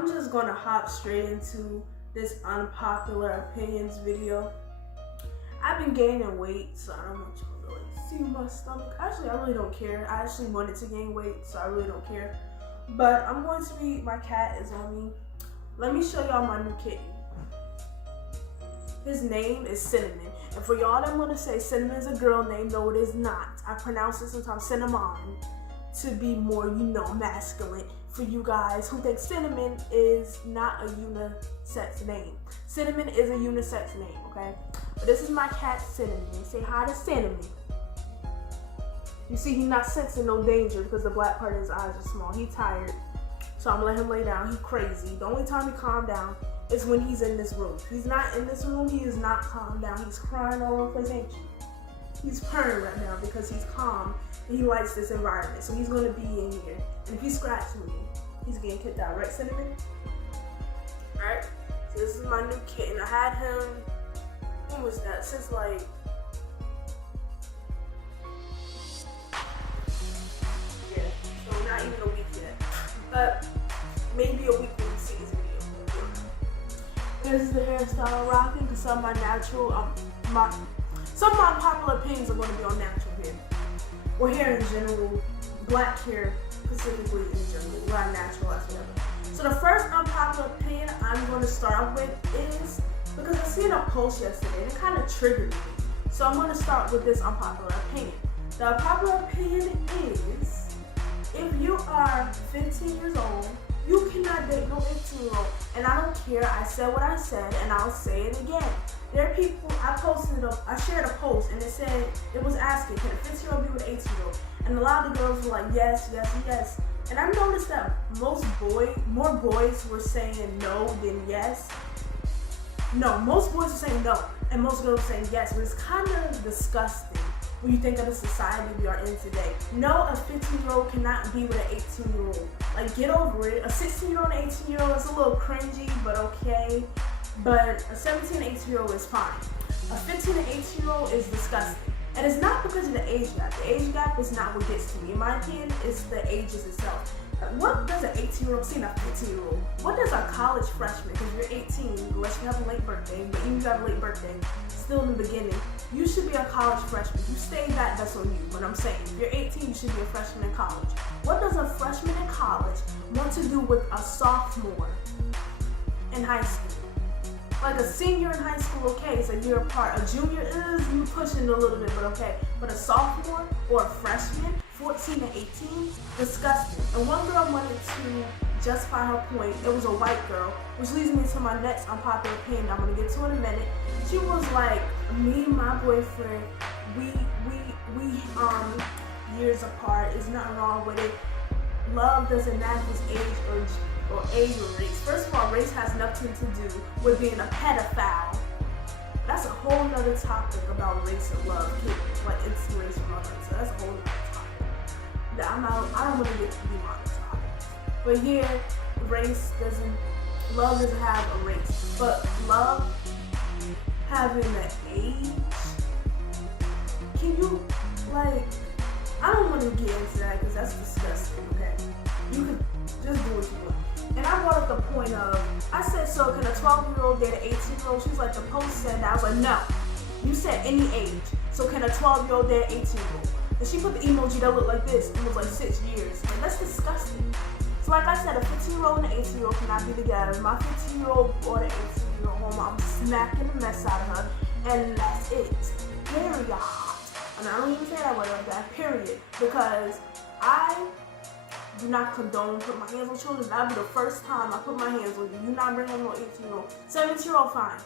I'm just gonna hop straight into this unpopular opinions video. I've been gaining weight, so I don't want you to really see my stomach. Actually, I really don't care. I actually wanted to gain weight, so I really don't care. But I'm going to be, my cat is on me. Let me show y'all my new kitten. His name is Cinnamon. And for y'all that want to say Cinnamon is a girl name, no it is not. I pronounce it sometimes Cinnamon to be more, masculine. For you guys who think Cinnamon is not a unisex name. Cinnamon is a unisex name, okay? But this is my cat, Cinnamon. Say hi to Cinnamon. You see, he's not sensing no danger because the black part of his eyes are small. He's tired, so I'm gonna let him lay down. He's crazy. The only time he calm down is when he's in this room. If he's not in this room, he is not calm down. He's crying all over the place, ain't you? He's purring right now because he's calm and he likes this environment. So he's gonna be in here. And if he scratches me, he's getting kicked out, right, Cinnamon? Alright, so this is my new kitten. I had him, when was that? Since like, yeah, so not even a week yet. But maybe a week when you see this video. This is the hairstyle I'm rocking because some of my natural, some of my popular opinions are going to be on natural hair. Or hair in general, black hair specifically in general, not natural, that's whatever. So the first unpopular opinion I'm going to start off with is, because I seen a post yesterday and it kind of triggered me. So I'm going to start with this unpopular opinion. The unpopular opinion is, if you are 15 years old, you cannot date no 18-year-old. And I don't care, I said what I said and I'll say it again. There are people, I shared a post and it said, it was asking, can a 15-year-old be with an 18-year-old? And a lot of the girls were like, yes, yes, yes. And I noticed that more boys were saying no than yes. No, most boys were saying no, and most girls were saying yes, but it's kind of disgusting when you think of the society we are in today. No, a 15-year-old cannot be with an 18-year-old. Like, get over it. A 16-year-old and 18-year-old is a little cringy, but okay. But a 17 and 18-year-old is fine. A 15 and 18-year-old is disgusting. And it's not because of the age gap. The age gap is not what gets to me. In my opinion, it's the ages itself. What does an 18-year-old see in a 15-year-old? What does a college freshman, because you're 18, unless you have a late birthday, but even if you have a late birthday, still in the beginning, you should be a college freshman. You stay back, that's on you. But I'm saying, if you're 18, you should be a freshman in college. What does a freshman in college want to do with a sophomore in high school? Like a senior in high school, okay, it's a year apart. A junior is, you pushing a little bit, but okay. But a sophomore or a freshman, 14 and 18, disgusting. And one girl wanted to justify her point. It was a white girl, which leads me to my next unpopular opinion I'm gonna get to in a minute. She was like, me and my boyfriend, we years apart. There's nothing wrong with it. Love doesn't matter if it's age or race. First of all, race has nothing to do with being a pedophile. That's a whole nother topic about race and love, like inspiration from others. So that's a whole nother topic that I don't want to get demonetized. But yeah, love doesn't have a race. But love having an age, can you, like, I don't want to get into that because that's disgusting, okay? You can just do what you want. And I brought up the point of, I said, so can a 12-year-old date an 18-year-old? She was like, the post said that. I was like, no. You said any age. So can a 12-year-old date an 18-year-old? And she put the emoji that looked like this. It was like 6 years. And that's disgusting. So like I said, a 15-year-old and an 18-year-old cannot be together. My 15-year-old brought an 18-year-old home. I'm smacking the mess out of her. And that's it. Period. And I don't even say that word like that. Period. Because I do not condone putting my hands on children. That'll be the first time I put my hands on you. Do not bring on no 18-year-old. 17-year-old, fine.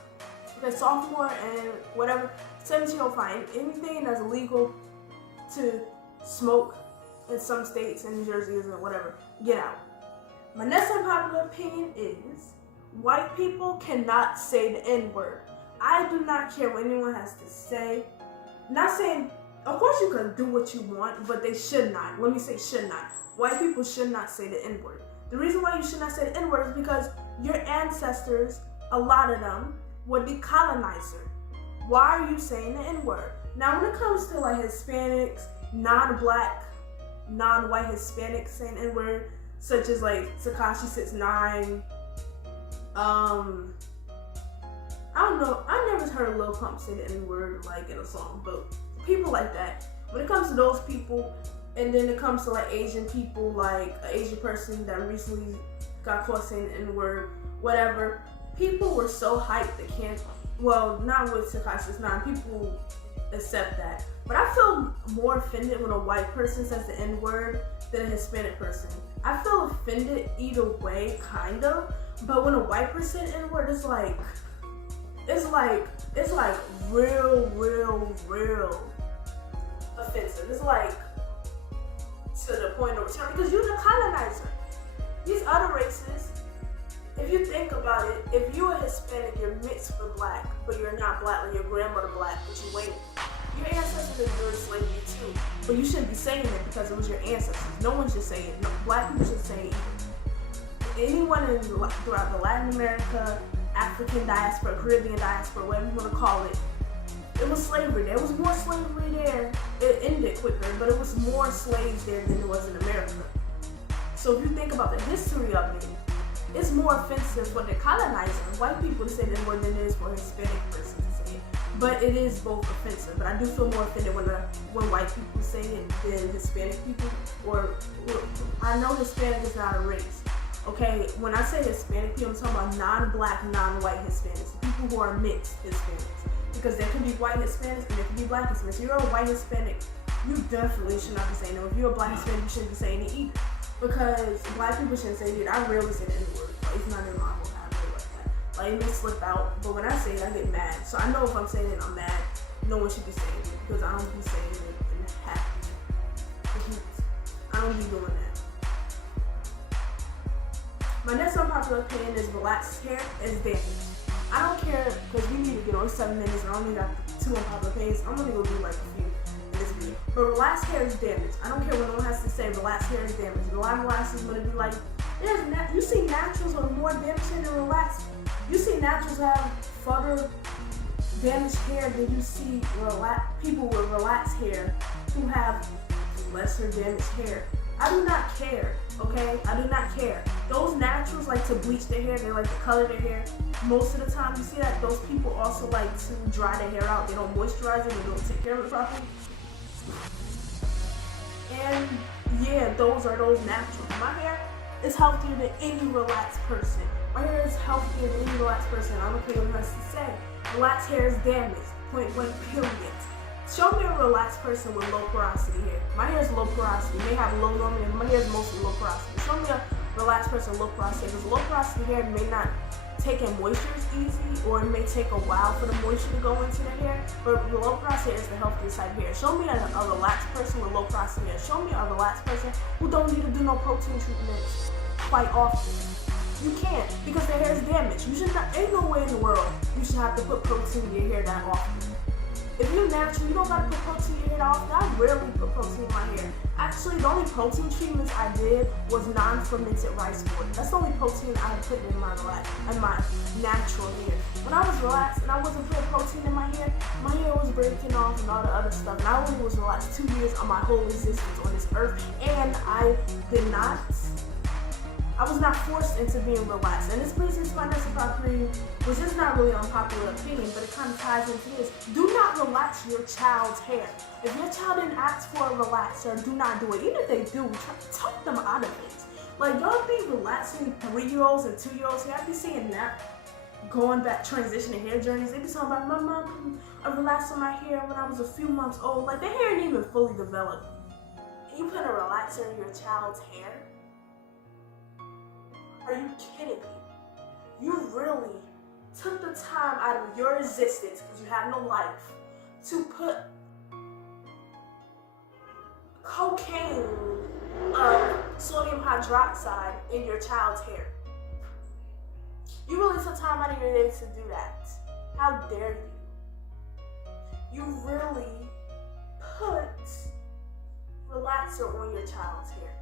Okay, sophomore and whatever. 17-year-old, fine. Anything that's illegal to smoke in some states, in New Jersey, isn't whatever. Get out. My next unpopular opinion is, white people cannot say the N-word. I do not care what anyone has to say. Not saying, of course you can do what you want, but they should not. Let me say should not. White people should not say the N-word. The reason why you should not say the N-word is because your ancestors, a lot of them, were the colonizer. Why are you saying the N-word? Now when it comes to like Hispanics, non-black, non-white Hispanics saying N-word, such as like Tekashi 6ix9ine, I don't know. I never heard Lil Pump say the N-word like in a song, but people like that. When it comes to those people, and then it comes to like Asian people, like an Asian person that recently got caught saying the N-word, whatever. People were so hyped they can't. Well, not with Tekashi 9. People accept that, but I feel more offended when a white person says the N-word than a Hispanic person. I feel offended either way, kind of. But when a white person N-word, it's like real offensive. It's like to the point of return, because you're the colonizer. These other races, if you think about it, if you're a Hispanic, you're mixed with black, but you're not black, like your grandmother black, but you ain't. Your ancestors endured slavery too, but you shouldn't be saying it because it was your ancestors. No one should say it. No, black people should say it either. Anyone throughout the Latin America, African diaspora, Caribbean diaspora, whatever you want to call it, it was slavery. There was more slavery there. It ended quicker, but it was more slaves there than it was in America. So if you think about the history of it, it's more offensive for the colonizer, white people, to say that more than it is for a Hispanic person to say it. But it is both offensive. But I do feel more offended when white people say it than Hispanic people. Or I know Hispanic is not a race. Okay, when I say Hispanic people, I'm talking about non-black, non-white Hispanics, people who are mixed Hispanics. Because there can be white Hispanics and there can be black Hispanics. If you're a white Hispanic, you definitely should not be saying it. If you're a black Hispanic, you shouldn't be saying it either. Because black people shouldn't say it. I rarely say the N-word. Like, it's not in my vocabulary like that. Like, it may slip out, but when I say it, I get mad. So I know if I'm saying it, I'm mad. No one should be saying it because I don't be saying it and happy. I don't be doing that. My next unpopular opinion is relaxed hair is damage. I don't care, because we need to get on 7 minutes and I only got 2 unpopular opinions. I'm only going to do like a few in this video. But relaxed hair is damaged. I don't care what no one has to say, relaxed hair is damaged. A lot of relaxed is going to be like, you see naturals are more damaged than relaxed. You see naturals have further damaged hair than you see people with relaxed hair who have lesser damaged hair. I do not care, okay? I do not care. Those naturals like to bleach their hair. They like to color their hair. Most of the time, you see that those people also like to dry their hair out. They don't moisturize it. They don't take care of it properly. And yeah, those are those naturals. My hair is healthier than any relaxed person. My hair is healthier than any relaxed person. I don't care what else to say. Relaxed hair is damaged. Point blank, period. Show me a relaxed person with low porosity hair. My hair is low porosity. It may have low lumen, and my hair is mostly low porosity. Show me a relaxed person with low porosity, because low porosity hair may not take in moisture as easy, or it may take a while for the moisture to go into the hair, but low porosity hair is the healthiest type of hair. Show me a relaxed person with low porosity hair. Show me a relaxed person who don't need to do no protein treatments quite often. You can't, because their hair is damaged. You should not, ain't no way in the world you should have to put protein in your hair that often. If you're natural, you don't gotta put protein in your hair that often. I rarely put protein in my hair. Actually, the only protein treatments I did was non-fermented rice water. That's the only protein I put in my natural hair. When I was relaxed and I wasn't putting protein in my hair was breaking off and all the other stuff. And I only was relaxed 2 years of my whole existence on this earth, and I was not forced into being relaxed. And this brings me to my next opinion, which is not really an unpopular opinion, but it kind of ties into this. Do not relax your child's hair. If your child didn't ask for a relaxer, do not do it. Even if they do, talk them out of it. Like, y'all be relaxing 3-year-olds and 2-year-olds hair. I be seeing that going back, transitioning hair journeys. They be talking about, my mom put a relaxer on my hair when I was a few months old. Like, their hair ain't even fully developed. And you put a relaxer in your child's hair? Are you kidding me? You really took the time out of your existence, because you have no life, to put cocaine, sodium hydroxide in your child's hair. You really took time out of your day to do that. How dare you? You really put relaxer on your child's hair.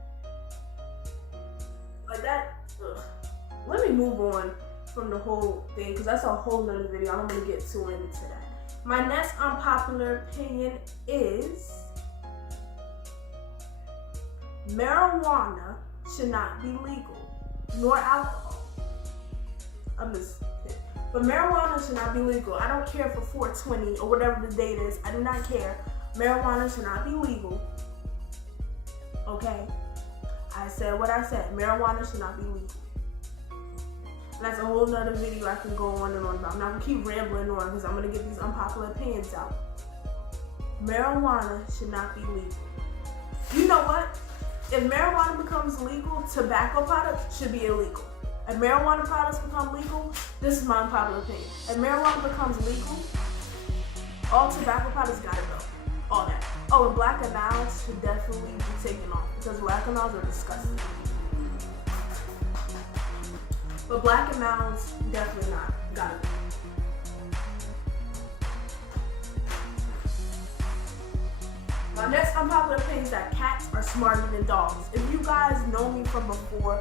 Like that. Ugh. Let me move on from the whole thing, because that's a whole nother video. I don't want to get too into that. My next unpopular opinion is marijuana should not be legal, nor alcohol. But marijuana should not be legal. I don't care for 420 or whatever the date is. I do not care. Marijuana should not be legal. Okay? I said what I said. Marijuana should not be legal. And that's a whole nother video I can go on and on about. I'm not gonna keep rambling on because I'm gonna get these unpopular opinions out. Marijuana should not be legal. You know what? If marijuana becomes legal, tobacco products should be illegal. If marijuana products become legal, this is my unpopular opinion. If marijuana becomes legal, all tobacco products gotta go. All that. Oh, and black and miles should definitely be taken off because black and miles are disgusting. But black and miles definitely not. Gotta go. My next unpopular opinion is that cats are smarter than dogs. If you guys know me from before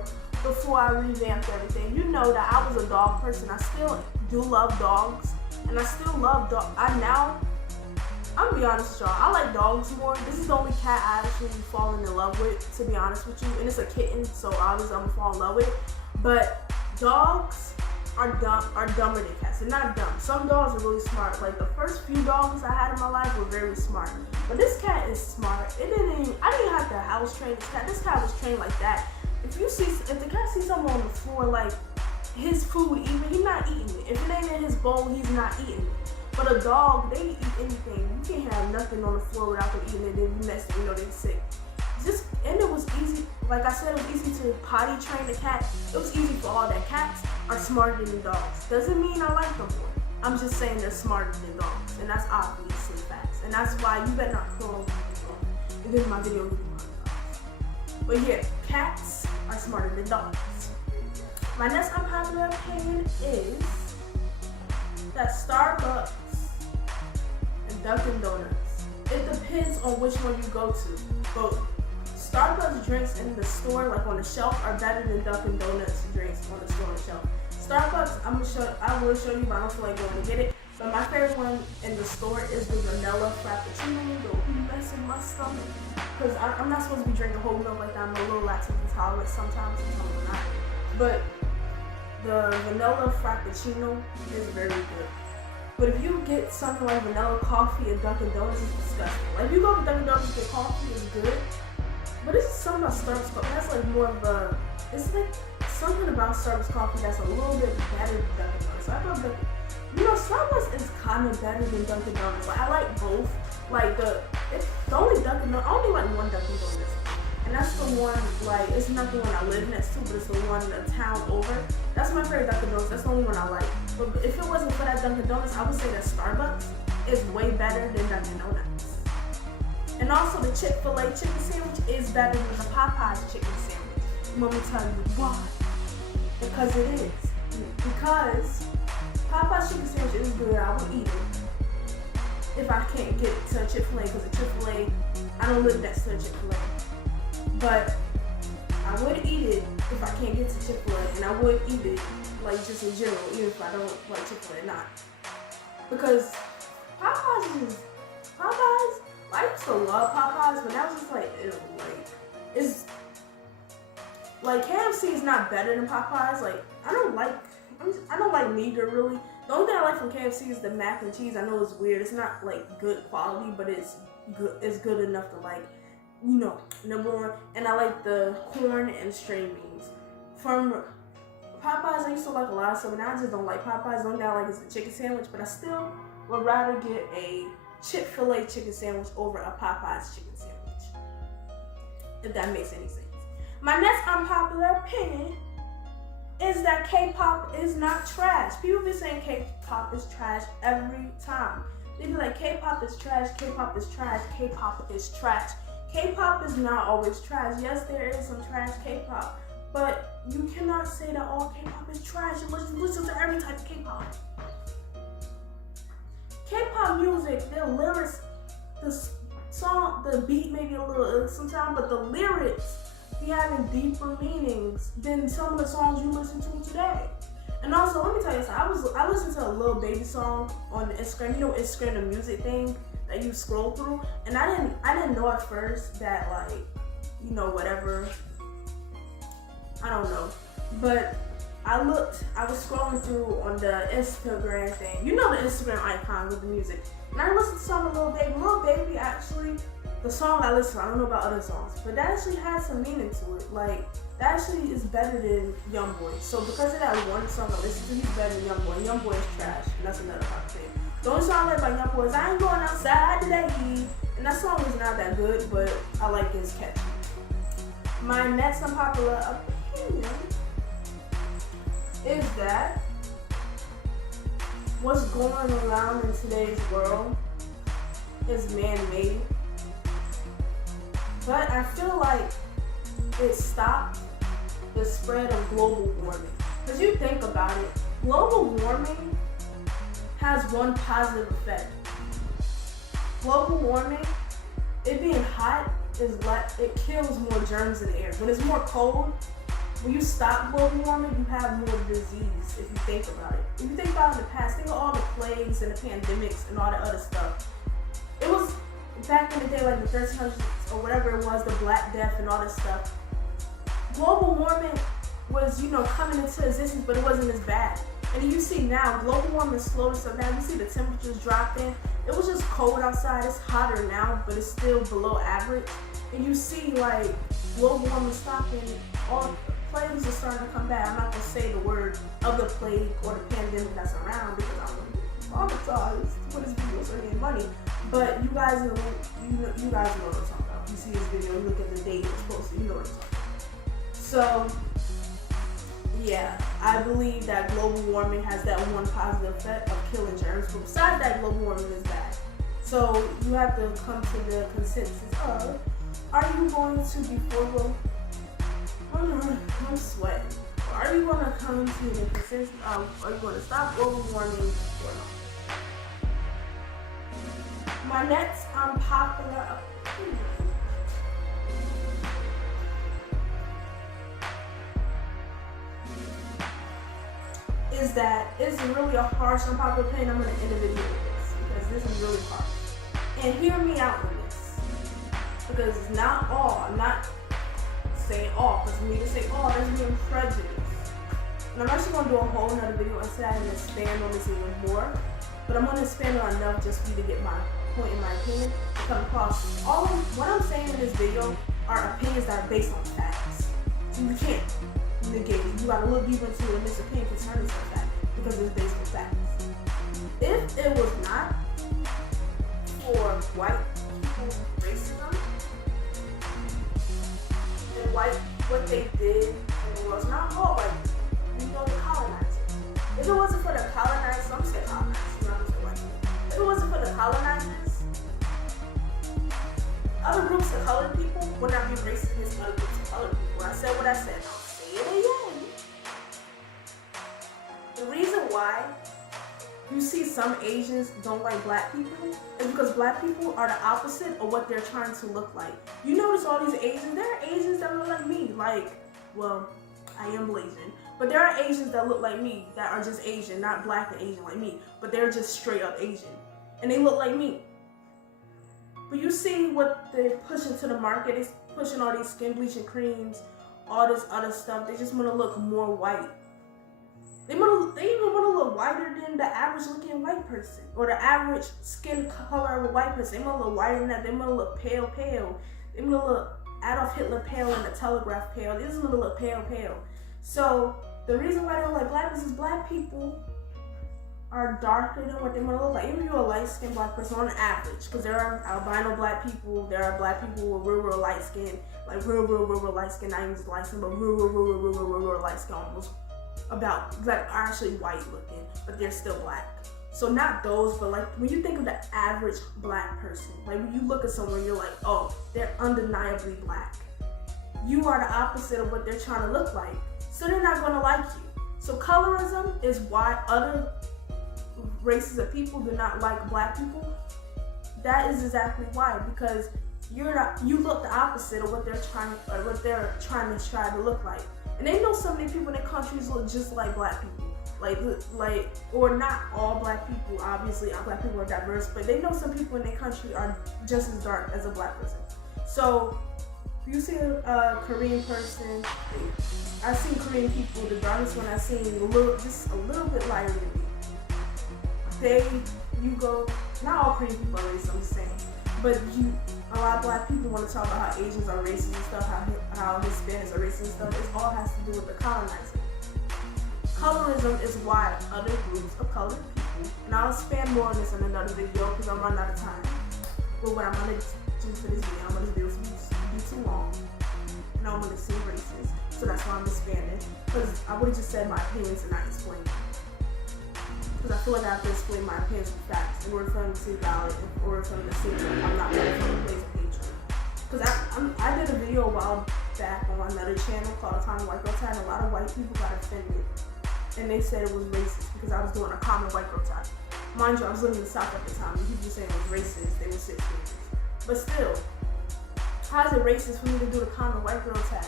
I revamped everything, you know that I was a dog person. I still do love dogs, and I still love dogs. I'm gonna be honest with y'all, I like dogs more. This is the only cat I actually fallen in love with, to be honest with you, and it's a kitten, so obviously I'm gonna fall in love with it. But dogs are dumber than cats. They're not dumb. Some dogs are really smart. Like the first few dogs I had in my life were very smart. But this cat is smart. I didn't even have to house train this cat. This cat was trained like that. If the cat sees something on the floor, like his food, even he's not eating it. If it ain't in his bowl, he's not eating it. But a dog, they eat anything. You can't have nothing on the floor without them eating it. Then next thing you know, they're sick. And it was easy, like I said, it was easy to potty train the cat. It was easy for all that. Cats are smarter than dogs. Doesn't mean I like them more. I'm just saying they're smarter than dogs. And that's obviously facts. And that's why you better not throw them. And then my video will be on dogs. But yeah, cats are smarter than dogs. My next unpopular opinion is that Starbucks and Dunkin Donuts, it depends on which one you go to. But Starbucks drinks in the store, like on the shelf, are better than Dunkin Donuts drinks on the store on the shelf. Starbucks, I will show you, but I don't feel like going to get it. But my favorite one in the store is the vanilla frappuccino. Go messing my stomach, because I'm not supposed to be drinking whole milk like that. I'm a little lactose intolerant sometimes I'm not. But the vanilla frappuccino is very good. But if you get something like vanilla coffee at Dunkin Donuts, it's disgusting. Like if you go to Dunkin Donuts and get coffee, it's good. But it's something about Starbucks coffee. That's like more of a, it's like something about Starbucks coffee that's a little bit better than Dunkin Donuts. So I thought that, Starbucks is kind of better than Dunkin Donuts. Like I like both. Like the only Dunkin Donuts, I only like one Dunkin Donuts. And that's the one, like, it's not the one I live next to, but it's the one in the town over. That's my favorite Dunkin Donuts. That's the only one I like. But if it wasn't for that Dunkin Donuts, I would say that Starbucks is way better than Dunkin Donuts. And also the Chick-fil-A chicken sandwich is better than the Popeyes chicken sandwich. Let me tell you why. Because it is. Because Popeyes chicken sandwich is good. I would eat it if I can't get to a Chick-fil-A, because a Chick-fil-A, I don't live next to a Chick-fil-A. But I would eat it if I can't get to Chick-fil-A, and I would eat it, like, just in general, even if I don't like Chick-fil-A or not. Because Popeyes, I used to love Popeyes, but that was just like, ew, like, KFC is not better than Popeyes. Like, I don't like neither, really. The only thing I like from KFC is the mac and cheese. I know it's weird. It's not, like, good quality, but it's good enough to, like, number one. And I like the corn and string beans. From Popeyes, I used to like a lot of stuff, and I just don't like Popeyes. The only thing I like is the chicken sandwich, but I still would rather get a Chick-fil-A chicken sandwich over a Popeyes chicken sandwich, if that makes any sense. My next unpopular opinion is that K-pop is not trash. People be saying K-pop is trash every time. They be like, K-pop is trash, K-pop is trash, K-pop is trash. K-pop is not always trash. Yes, there is some trash K-pop, but you cannot say that all K-pop is trash. Listen to every type of K-pop. K-pop music, the lyrics, the song, the beat may be a little sometimes, but the lyrics be having deeper meanings than some of the songs you listen to today. And also, let me tell you something. I listened to a Lil Baby song on Instagram. You know, Instagram, the music thing that you scroll through, and I didn't know at first that, like, whatever, I don't know, but I was scrolling through on the Instagram thing. You know the Instagram icon with the music. And I listened to some of Lil Baby. Lil Baby actually, the song I listen to, I don't know about other songs, but that actually has some meaning to it. Like, that actually is better than Youngboy. So because of that one song I listened to, he's better than Youngboy. Youngboy is trash, and that's another hot thing. The only song I like by Youngboy is I Ain't Going Outside Today. And that song is not that good, but I like it's catchy. My next unpopular opinion is that what's going around in today's world is man-made. But I feel like it stopped the spread of global warming. Because you think about it, global warming has one positive effect. Global warming, it being hot, it kills more germs in the air. When it's more cold, when you stop global warming, you have more disease, if you think about it. If you think about it in the past, think of all the plagues and the pandemics and all that other stuff. It was back in the day, like the 1300s or whatever it was, the Black Death and all this stuff. Global warming was, coming into existence, but it wasn't as bad. And you see now, global warming is slowly so down. You see the temperatures dropping. It was just cold outside. It's hotter now, but it's still below average. And you see, like, global warming stopping. All plagues are starting to come back. I'm not gonna say the word of the plague or the pandemic that's around because I don't know what his videos are getting money. But you guys know what I'm talking about. You see this video, you look at the date it's posted, you know what I'm talking about. So yeah, I believe that global warming has that one positive effect of killing germs. But besides that, global warming is bad. So you have to come to the consensus of, are you going to be frugal? I'm sweating. Are you going to come to the consensus of, are you going to stop global warming or not? My next unpopular opinion is that it's really a harsh unpopular opinion. I'm going to end the video with this because this is really harsh. And hear me out with this. Because it's not all. I'm not saying all. Because for me to say all, that's being prejudice. And I'm actually going to do a whole nother video instead and expand on this even more. But I'm going to expand on enough just for you to get my point in my opinion to come across. All of what I'm saying in this video are opinions that are based on facts. So you can't negate it. You gotta look deeper into it, and this opinion concerning some fact because it's based on facts. If it was not for white people's racism and what they did in the world, it's not all white people, the colonizers. If it wasn't for the colonizers, I'm saying colonizers, I'm not saying white people. If it wasn't for the colonizers, other groups of colored people would not be racist against other groups of colored people. I said what I said. I'll say it again. The reason why you see some Asians don't like black people is because black people are the opposite of what they're trying to look like. You notice all these Asians, there are Asians that look like me. Like, well, I am Blasian. But there are Asians that look like me that are just Asian, not black and Asian like me. But they're just straight up Asian. And they look like me. But you see what they're pushing to the market. They're pushing all these skin bleaching creams, all this other stuff. They just want to look more white. They even want to look whiter than the average looking white person or the average skin color of a white person. They want to look whiter than that. They want to look pale. They want to look Adolf Hitler pale and the Telegraph pale. They just want to look pale. So the reason why they don't like black is black people are darker than what they want to look like. Even if you're a light-skinned black person on average, because there are albino black people, there are black people with real light skin, like real light skin, not even just light skin, but real light skin, almost about, like, are actually white looking, but they're still black. So not those, but like when you think of the average black person, like when you look at someone, you're like, oh, they're undeniably black. You are the opposite of what they're trying to look like. So they're not going to like you. So colorism is why other races of people do not like black people. That is exactly why, because you look the opposite of what they're trying to look like. And they know so many people in their countries look just like black people. Like, or not all black people, obviously, all black people are diverse, but they know some people in their country are just as dark as a black person. So If you see a Korean person, I've seen Korean people, the darkest one I've seen, just a little bit lighter than me. You go, not all Korean people are racist, I'm just saying, but a lot of black people want to talk about how Asians are racist and stuff, how Hispanics are racist and stuff. It all has to do with the colonizer. Colorism is why other groups of colored people, and I'll expand more on this in another video because I'm running out of time. But what I'm going to do for this video, I'm going to do is be too long, and I'm going to seem racist, so that's why I'm expanding, because I would have just said my opinions and not explained it. Because I feel like I have to explain my opinions with facts in order for them to see valid, in order for them to see that I'm not coming from a place of hatred. Because I did a video a while back on another channel called Common White Girl Tag, and a lot of white people got offended. And they said it was racist because I was doing a common white girl tag. Mind you, I was living in the South at the time, and people were saying it was racist, they were 6 figures. But still, how is it racist for me to do the common white girl tag?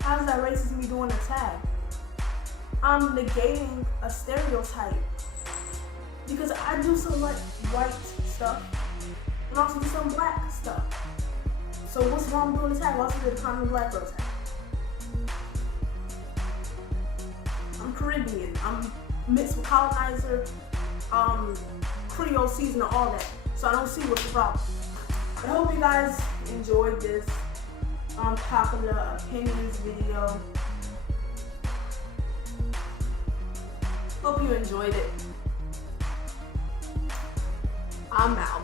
How is that racist me doing a tag? I'm negating a stereotype because I do some like white stuff and also do some black stuff. So what's wrong with doing the tag? I also did a common black girl tag. I'm Caribbean. I'm mixed with colonizer, Creole season, and all that. So I don't see what's the problem. I hope you guys enjoyed this Unpopular Opinions video. Hope you enjoyed it. I'm out.